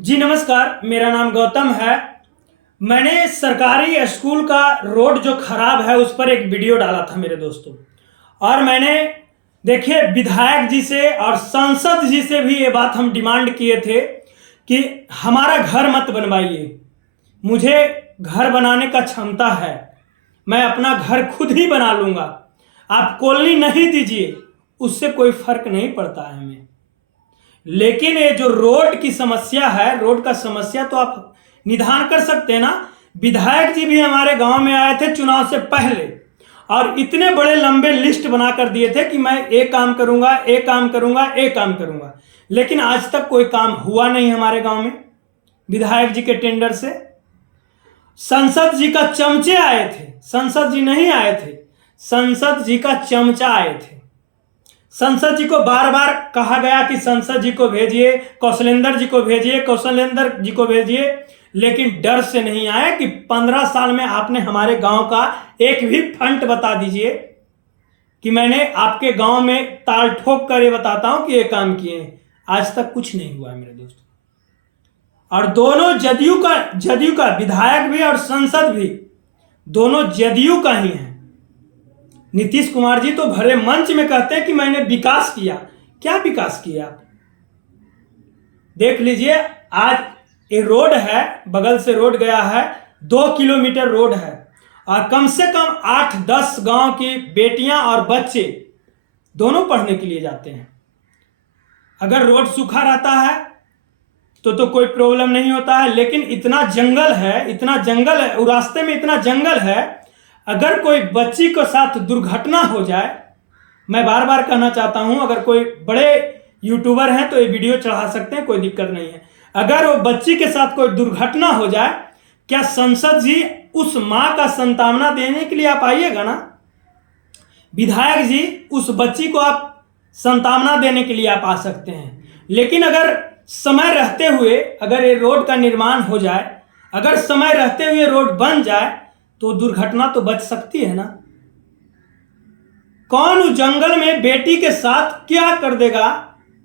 जी नमस्कार, मेरा नाम गौतम है। मैंने सरकारी स्कूल का रोड जो खराब है उस पर एक वीडियो डाला था मेरे दोस्तों। और मैंने देखिए विधायक जी से और सांसद जी से भी ये बात हम डिमांड किए थे कि हमारा घर मत बनवाइए। मुझे घर बनाने का क्षमता है, मैं अपना घर खुद ही बना लूँगा। आप कॉलोनी नहीं दीजिए, उससे कोई फर्क नहीं पड़ता है हमें। लेकिन ये जो रोड की समस्या है, रोड का समस्या तो आप निदान कर सकते हैं ना। विधायक जी भी हमारे गांव में आए थे चुनाव से पहले और इतने बड़े लंबे लिस्ट बनाकर दिए थे कि मैं एक काम करूंगा, एक काम करूंगा, एक काम करूंगा। लेकिन आज तक कोई काम हुआ नहीं हमारे गांव में विधायक जी के टेंडर से। संसद जी का चमचे आए थे, संसद जी नहीं आए थे, संसद जी का चमचा आए थे। संसद जी को बार बार कहा गया कि संसद जी को भेजिए, कौशलेंद्र जी को भेजिए, कौशलेंद्र जी को भेजिए, लेकिन डर से नहीं आए कि 15 साल में आपने हमारे गांव का एक भी फंड बता दीजिए कि मैंने आपके गांव में ताल ठोक कर ये बताता हूं कि ये काम किए हैं। आज तक कुछ नहीं हुआ मेरे दोस्तों। और दोनों जदयू का विधायक भी और संसद भी दोनों जदयू का ही है। नीतीश कुमार जी तो भरे मंच में कहते हैं कि मैंने विकास किया। क्या विकास किया आप? देख लीजिए, आज ये रोड है, बगल से रोड गया है, 2 किलोमीटर रोड है और कम से कम 8-10 गांव की बेटियां और बच्चे दोनों पढ़ने के लिए जाते हैं। अगर रोड सूखा रहता है तो कोई प्रॉब्लम नहीं होता है, लेकिन इतना जंगल है, इतना जंगल है, रास्ते में इतना जंगल है। अगर कोई बच्ची के साथ दुर्घटना हो जाए, मैं बार बार कहना चाहता हूं, अगर कोई बड़े यूट्यूबर हैं तो ये वीडियो चढ़ा सकते हैं, कोई दिक्कत नहीं है। अगर वो बच्ची के साथ कोई दुर्घटना हो जाए, क्या संसद जी उस मां का सांत्वना देने के लिए आप आइएगा ना? विधायक जी उस बच्ची को आप सांत्वना देने के लिए आप आ सकते हैं। लेकिन अगर समय रहते हुए अगर ये रोड का निर्माण हो जाए, अगर समय रहते हुए रोड बन जाए तो दुर्घटना तो बच सकती है ना। कौन उस जंगल में बेटी के साथ क्या कर देगा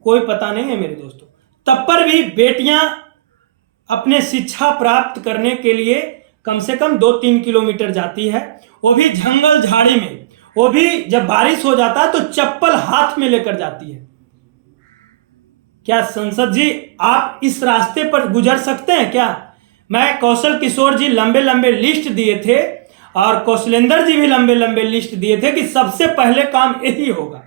कोई पता नहीं है मेरे दोस्तों। तब पर भी बेटियां अपने शिक्षा प्राप्त करने के लिए कम से कम 2-3 किलोमीटर जाती है, वो भी जंगल झाड़ी में, वो भी जब बारिश हो जाता है तो चप्पल हाथ में लेकर जाती है। क्या संसद जी आप इस रास्ते पर गुजर सकते हैं क्या? मैं कौशल किशोर जी लंबे लंबे लिस्ट दिए थे और कौशलेंद्र जी भी लंबे लंबे लिस्ट दिए थे कि सबसे पहले काम यही होगा।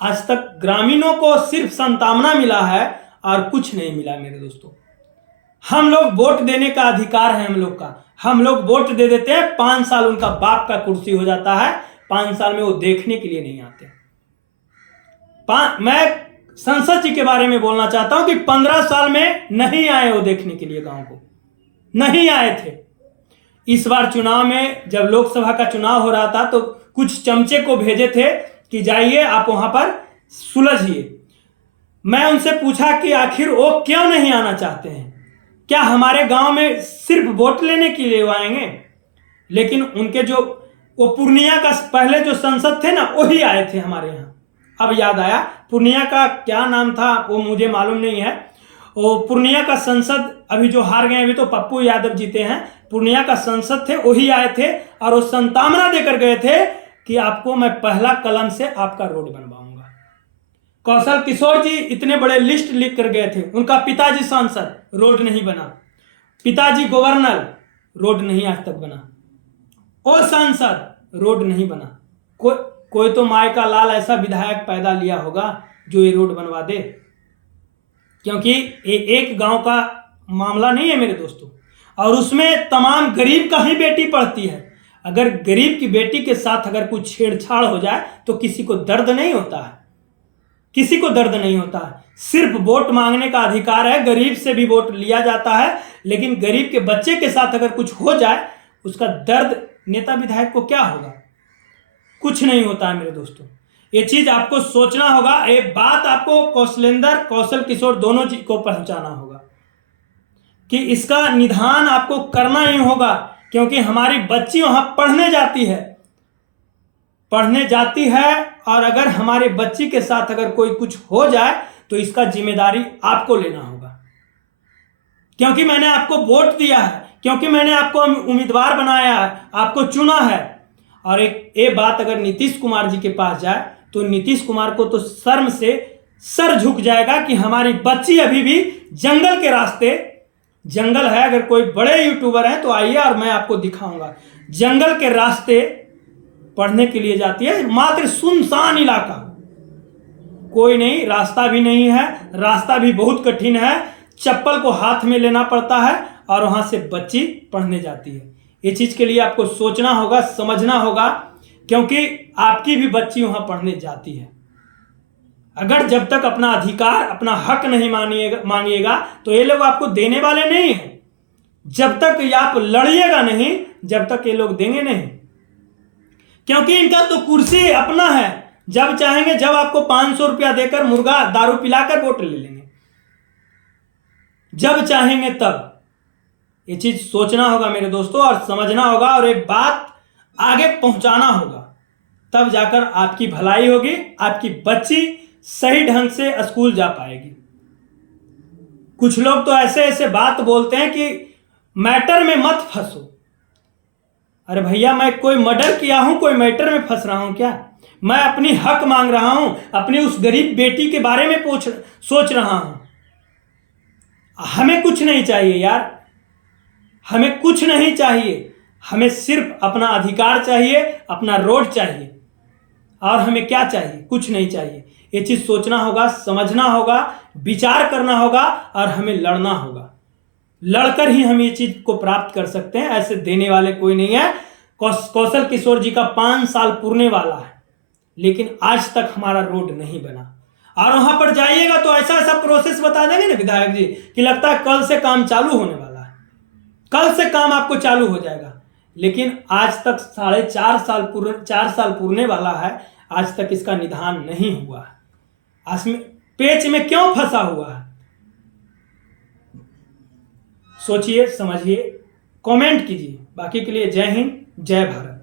आज तक ग्रामीणों को सिर्फ सांत्वना मिला है और कुछ नहीं मिला मेरे दोस्तों। हम लोग वोट देने का अधिकार है हम लोग का, हम लोग वोट दे देते हैं, 5 साल उनका बाप का कुर्सी हो जाता है, 5 साल में वो देखने के लिए नहीं आते। मैं संसद जी के बारे में बोलना चाहता हूं कि 15 साल में नहीं आए वो देखने के लिए, गांव को नहीं आए थे। इस बार चुनाव में जब लोकसभा का चुनाव हो रहा था तो कुछ चमचे को भेजे थे कि जाइए आप वहां पर सुलझिए। मैं उनसे पूछा कि आखिर वो क्यों नहीं आना चाहते हैं, क्या हमारे गांव में सिर्फ वोट लेने के लिए आएंगे? लेकिन उनके जो वो पूर्णिया का पहले जो संसद थे ना, वही आए थे हमारे यहाँ। अब याद आया, पूर्णिया का क्या नाम था वो मुझे मालूम नहीं है। वो पूर्णिया का संसद अभी जो हार गए, अभी तो पप्पू यादव जीते हैं, पूर्णिया का संसद थे, वही आए थे और वो सांत्वना देकर गए थे कि आपको मैं पहला कलम से आपका रोड बनवाऊंगा। कौशल किशोर जी इतने बड़े लिस्ट लिख कर गए थे, उनका पिताजी सांसद, रोड नहीं बना। पिताजी गवर्नर, रोड नहीं आज तक बना। वो सांसद, रोड नहीं बना। कोई तो माय का लाल ऐसा विधायक पैदा लिया होगा जो ये रोड बनवा दे, क्योंकि ये एक गांव का मामला नहीं है मेरे दोस्तों, और उसमें तमाम गरीब का ही बेटी पढ़ती है। अगर गरीब की बेटी के साथ अगर कुछ छेड़छाड़ हो जाए तो किसी को दर्द नहीं होता है, किसी को दर्द नहीं होता है। सिर्फ वोट मांगने का अधिकार है, गरीब से भी वोट लिया जाता है, लेकिन गरीब के बच्चे के साथ अगर कुछ हो जाए उसका दर्द नेता विधायक को क्या होगा? कुछ नहीं होता है मेरे दोस्तों। ये चीज आपको सोचना होगा, ये बात आपको कौशल किशोर दोनों जी को पहुंचाना होगा कि इसका निदान आपको करना ही होगा, क्योंकि हमारी बच्ची वहां पढ़ने जाती है और अगर हमारे बच्ची के साथ अगर कोई कुछ हो जाए तो इसका जिम्मेदारी आपको लेना होगा। क्योंकि मैंने आपको वोट दिया है, क्योंकि मैंने आपको उम्मीदवार बनाया है, आपको चुना है। और एक बात अगर नीतीश कुमार जी के पास जाए तो नीतीश कुमार को तो शर्म से सर झुक जाएगा कि हमारी बच्ची अभी भी जंगल के रास्ते, जंगल है, अगर कोई बड़े यूट्यूबर हैं तो आइए और मैं आपको दिखाऊंगा, जंगल के रास्ते पढ़ने के लिए जाती है। मात्र सुनसान इलाका, कोई नहीं, रास्ता भी नहीं है, रास्ता भी बहुत कठिन है, चप्पल को हाथ में लेना पड़ता है और वहां से बच्ची पढ़ने जाती है। ये चीज के लिए आपको सोचना होगा, समझना होगा, क्योंकि आपकी भी बच्ची वहां पढ़ने जाती है। अगर जब तक अपना अधिकार, अपना हक नहीं मांगिएगा तो ये लोग आपको देने वाले नहीं हैं। जब तक आप लड़िएगा नहीं, जब तक ये लोग देंगे नहीं, क्योंकि इनका तो कुर्सी अपना है। जब चाहेंगे, जब आपको 500 रुपया देकर मुर्गा दारू पिलाकर वोट ले लेंगे, जब चाहेंगे तब। ये चीज सोचना होगा मेरे दोस्तों, और समझना होगा, और एक बात आगे पहुंचाना होगा, तब जाकर आपकी भलाई होगी, आपकी बच्ची सही ढंग से स्कूल जा पाएगी। कुछ लोग तो ऐसे ऐसे बात बोलते हैं कि मैटर में मत फंसो। अरे भैया, मैं कोई मर्डर किया हूं, कोई मैटर में फंस रहा हूं क्या? मैं अपनी हक मांग रहा हूं, अपनी उस गरीब बेटी के बारे में सोच रहा हूं। हमें कुछ नहीं चाहिए यार, हमें कुछ नहीं चाहिए, हमें सिर्फ अपना अधिकार चाहिए, अपना रोड चाहिए, और हमें क्या चाहिए? कुछ नहीं चाहिए। ये चीज सोचना होगा, समझना होगा, विचार करना होगा, और हमें लड़ना होगा। लड़कर ही हम ये चीज को प्राप्त कर सकते हैं, ऐसे देने वाले कोई नहीं है। कौशल किशोर जी का 5 साल पूरने वाला है, लेकिन आज तक हमारा रोड नहीं बना। और वहां पर जाइएगा तो ऐसा ऐसा प्रोसेस बता देंगे ना विधायक जी कि लगता है कल से काम चालू होने वाला है, कल से काम आपको चालू हो जाएगा। लेकिन आज तक 4.5 साल पूरने वाला है, आज तक इसका निदान नहीं हुआ है। आज में पेच में क्यों फंसा हुआ है? सोचिए, समझिए, कमेंट कीजिए। बाकी के लिए जय हिंद, जय भारत।